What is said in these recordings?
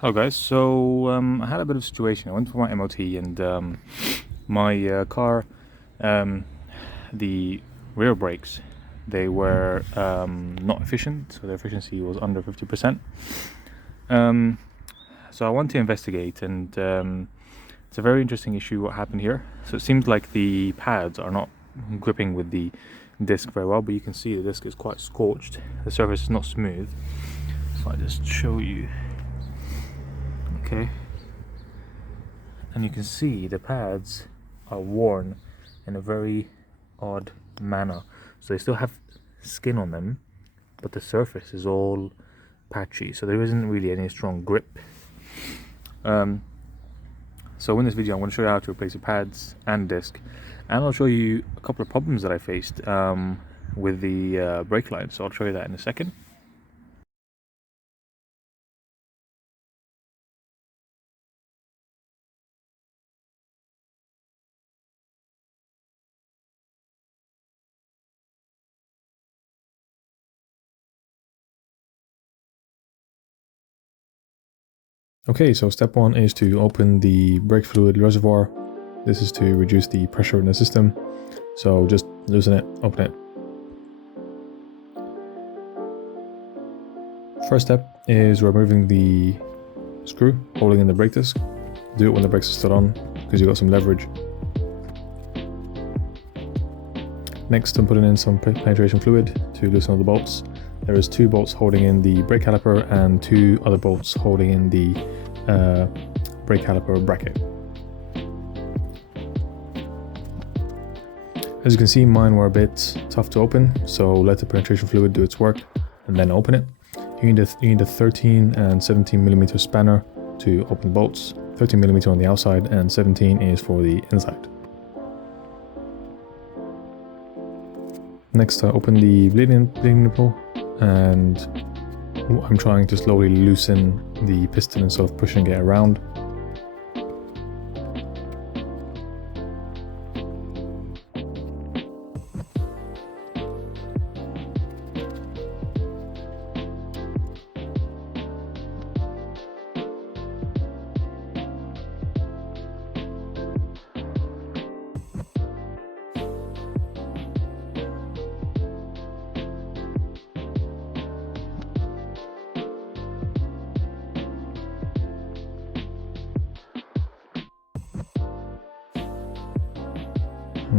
Hello guys, so I had a bit of a situation. I went for my MOT and my car, the rear brakes, they were not efficient, so the efficiency was under 50%. So I want to investigate, and it's a very interesting issue what happened here. So it seems like the pads are not gripping with the disc very well, but you can see the disc is quite scorched. The surface is not smooth. So I'll just show you. Okay, and you can see the pads are worn in a very odd manner. So they still have skin on them, but the surface is all patchy, so there isn't really any strong grip. So in this video I'm going to show you how to replace the pads and disc, and I'll show you a couple of problems that I faced with the brake line, so I'll show you that in a second. Okay, so step one is to open the brake fluid reservoir. This is to reduce the pressure in the system. So just loosen it, open it. First step is removing the screw holding in the brake disc. Do it when the brakes are still on, because you've got some leverage. Next, I'm putting in some penetration fluid to loosen all the bolts. There is 2 bolts holding in the brake caliper and 2 other bolts holding in the brake caliper bracket. As you can see, mine were a bit tough to open, so let the penetration fluid do its work and then open it. You need a 13 and 17mm spanner to open the bolts. 13mm on the outside and 17 is for the inside. Next, I open the bleeding nipple, and I'm trying to slowly loosen the piston instead of pushing it around.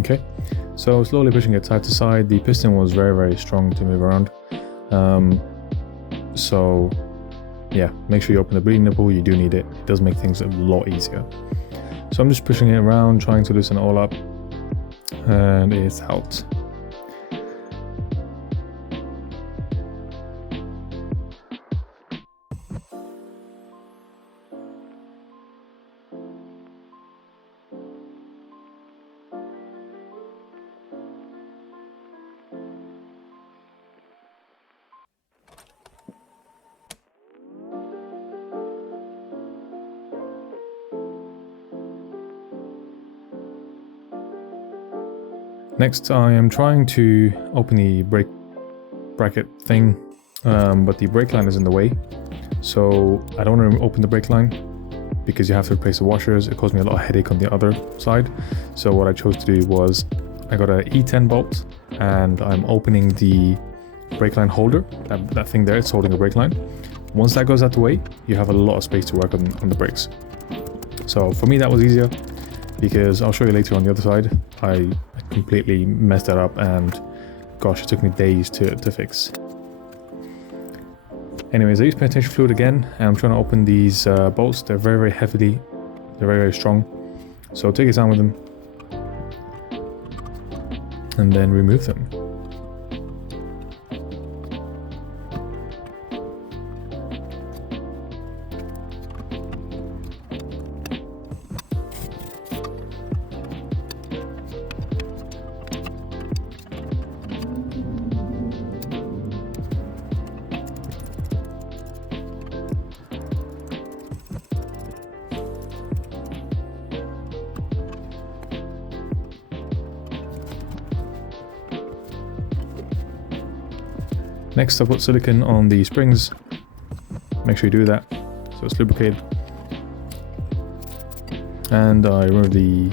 Okay, so slowly pushing it side to side. The piston was very strong to move around. So yeah, make sure you open the bleeding nipple. You do need it. It does make things a lot easier. So I'm just pushing it around, trying to loosen it all up, and it's out. Next, I am trying to open the brake bracket thing, but the brake line is in the way. So I don't want to open the brake line because you have to replace the washers. It caused me a lot of headache on the other side. So what I chose to do was I got a E10 bolt and I'm opening the brake line holder. That thing there, it's holding a brake line. Once that goes out the way, you have a lot of space to work on the brakes. So for me that was easier, because I'll show you later on the other side. I completely messed that up, and gosh, it took me days to fix. Anyways, I use penetration fluid again, and I'm trying to open these bolts. They're very heavy, they're very strong. So take your time with them, and then remove them. Next, I put silicone on the springs. Make sure you do that. so it's lubricated. And I remove the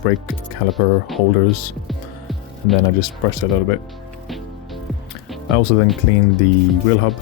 brake caliper holders, and then I just brushed it a little bit. I also then cleaned the wheel hub.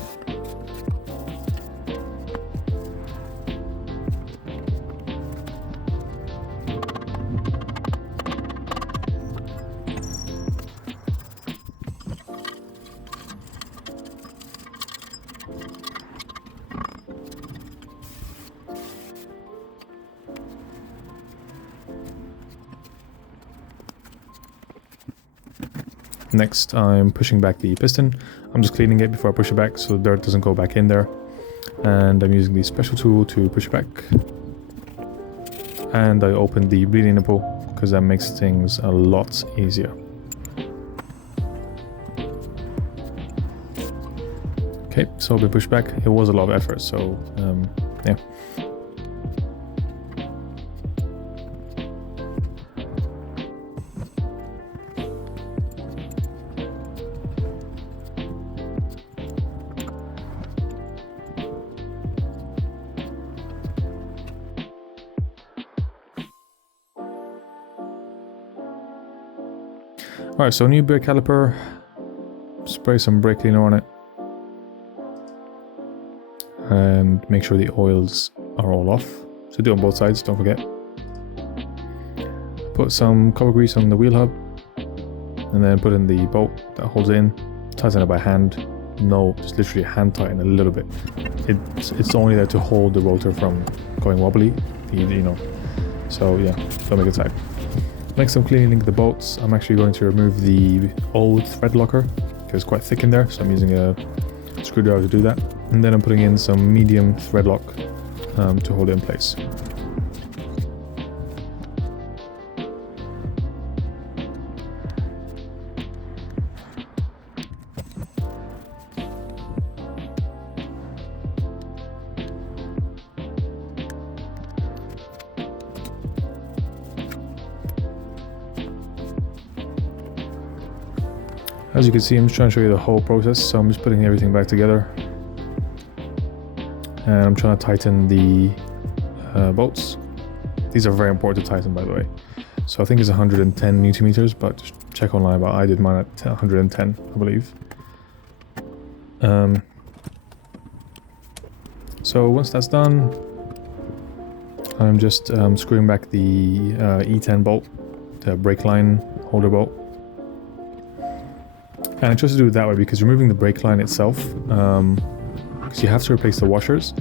Next, I'm pushing back the piston. I'm just cleaning it before I push it back so the dirt doesn't go back in there. And I'm using the special tool to push it back. And I open the bleeding nipple because that makes things a lot easier. Okay, so we push back. It was a lot of effort, so yeah. Alright, so new brake caliper, spray some brake cleaner on it, and make sure the oils are all off. So do it on both sides, don't forget. Put some copper grease on the wheel hub, and then put in the bolt that holds it in, tighten it by hand. No, just literally hand tighten a little bit. It's only there to hold the rotor from going wobbly, you know. So yeah, don't make it tight. Next, I'm cleaning the bolts. I'm actually going to remove the old thread locker because it's quite thick in there, so I'm using a screwdriver to do that. And then I'm putting in some medium thread lock to hold it in place. As you can see, I'm just trying to show you the whole process, so I'm just putting everything back together. And I'm trying to tighten the bolts. These are very important to tighten, by the way. So I think it's 110 Newton meters, but just check online, but I did mine at 110, I believe. So once that's done, I'm just screwing back the E10 bolt, the brake line holder bolt. And I chose to do it that way because removing the brake line itself, because you have to replace the washers,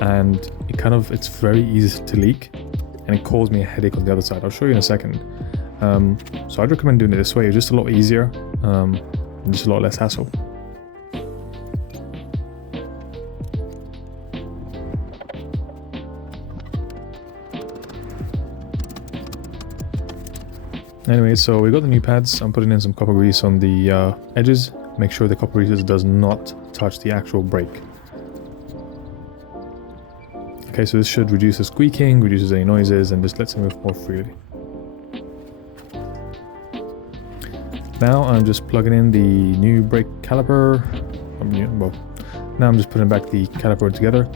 and it's very easy to leak, and it caused me a headache on the other side. I'll show you in a second. So I'd recommend doing it this way. It's just a lot easier, and just a lot less hassle. Anyway, so we got the new pads. I'm putting in some copper grease on the edges. Make sure the copper grease does not touch the actual brake. Okay, so this should reduce the squeaking, reduces any noises, and just lets it move more freely. Now I'm just plugging in the new brake caliper. Well, now I'm just putting back the caliper together.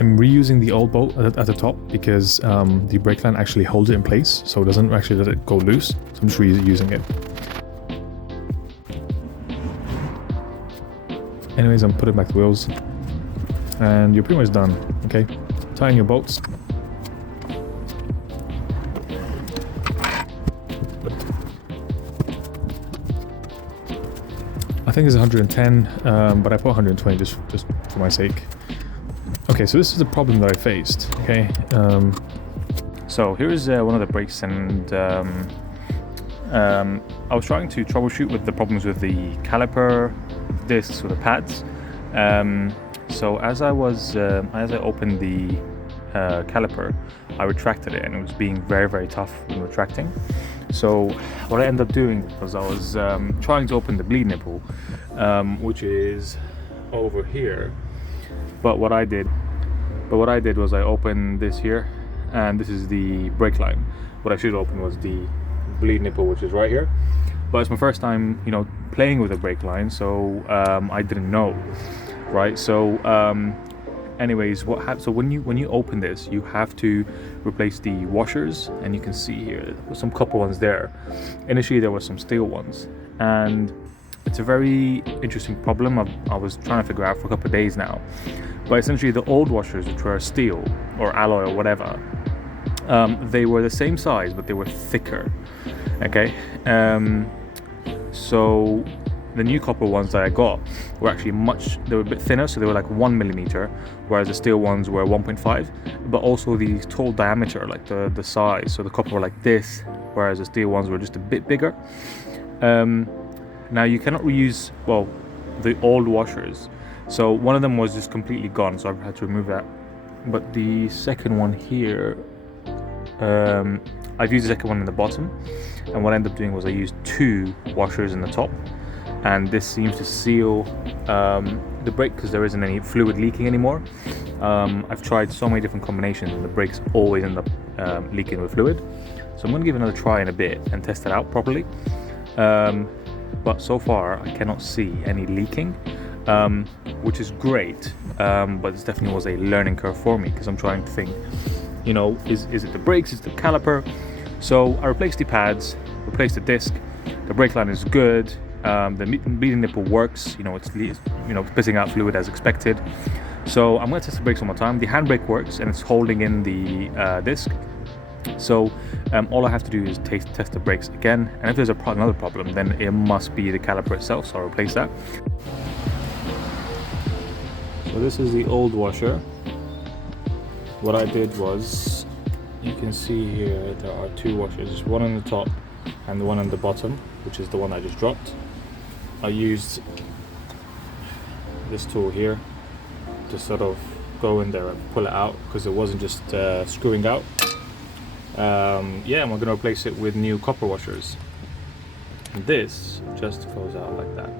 I'm reusing the old bolt at the top because the brake line actually holds it in place, so it doesn't actually let it go loose. So I'm just reusing it. Anyways, I'm putting back the wheels, and you're pretty much done. Okay, tighten your bolts. I think it's 110, but I put 120 just for my sake. Okay, so this is the problem that I faced, okay? So here's one of the brakes, and I was trying to troubleshoot with the problems with the caliper discs or the pads. So as I opened the caliper, I retracted it, and it was being very, very tough when retracting. So what I ended up doing was I was trying to open the bleed nipple, which is over here. But what I did was I opened this here, and this is the brake line. What I should open was the bleed nipple, which is right here. But it's my first time, playing with a brake line, so I didn't know, right? So anyways, so when you open this, you have to replace the washers, and you can see here there's some copper ones there. Initially there were some steel ones, and it's a very interesting problem. I was trying to figure out for a couple of days now, but essentially the old washers, which were steel or alloy or whatever, they were the same size but they were thicker. Okay, so the new copper ones that I got were actually they were a bit thinner, so they were like 1 millimeter, whereas the steel ones were 1.5, but also the total diameter, like the size, so the copper were like this, whereas the steel ones were just a bit bigger. Now you cannot reuse, well, the old washers, so one of them was just completely gone, so I had to remove that, but the second one here, I've used the second one in the bottom, and what I ended up doing was I used 2 washers in the top, and this seems to seal the brake because there isn't any fluid leaking anymore. I've tried so many different combinations and the brakes always end up leaking with fluid, so I'm going to give it another try in a bit and test it out properly, but so far I cannot see any leaking, which is great, but it definitely was a learning curve for me because I'm trying to think, you know, is it the brakes, is it the caliper? So I replaced the pads, replaced the disc, the brake line is good, the bleeding nipple works, you know, it's pissing out fluid as expected. So I'm going to test the brakes one more time. The handbrake works and it's holding in the disc. So all I have to do is test the brakes again, and if there's another problem, then it must be the caliper itself, so I'll replace that. So this is the old washer. What I did was, you can see here there are 2 washers, one on the top and the one on the bottom, which is the one I just dropped. I used this tool here to sort of go in there and pull it out because it wasn't just screwing out. Yeah, and we're going to replace it with new copper washers. And this just goes out like that.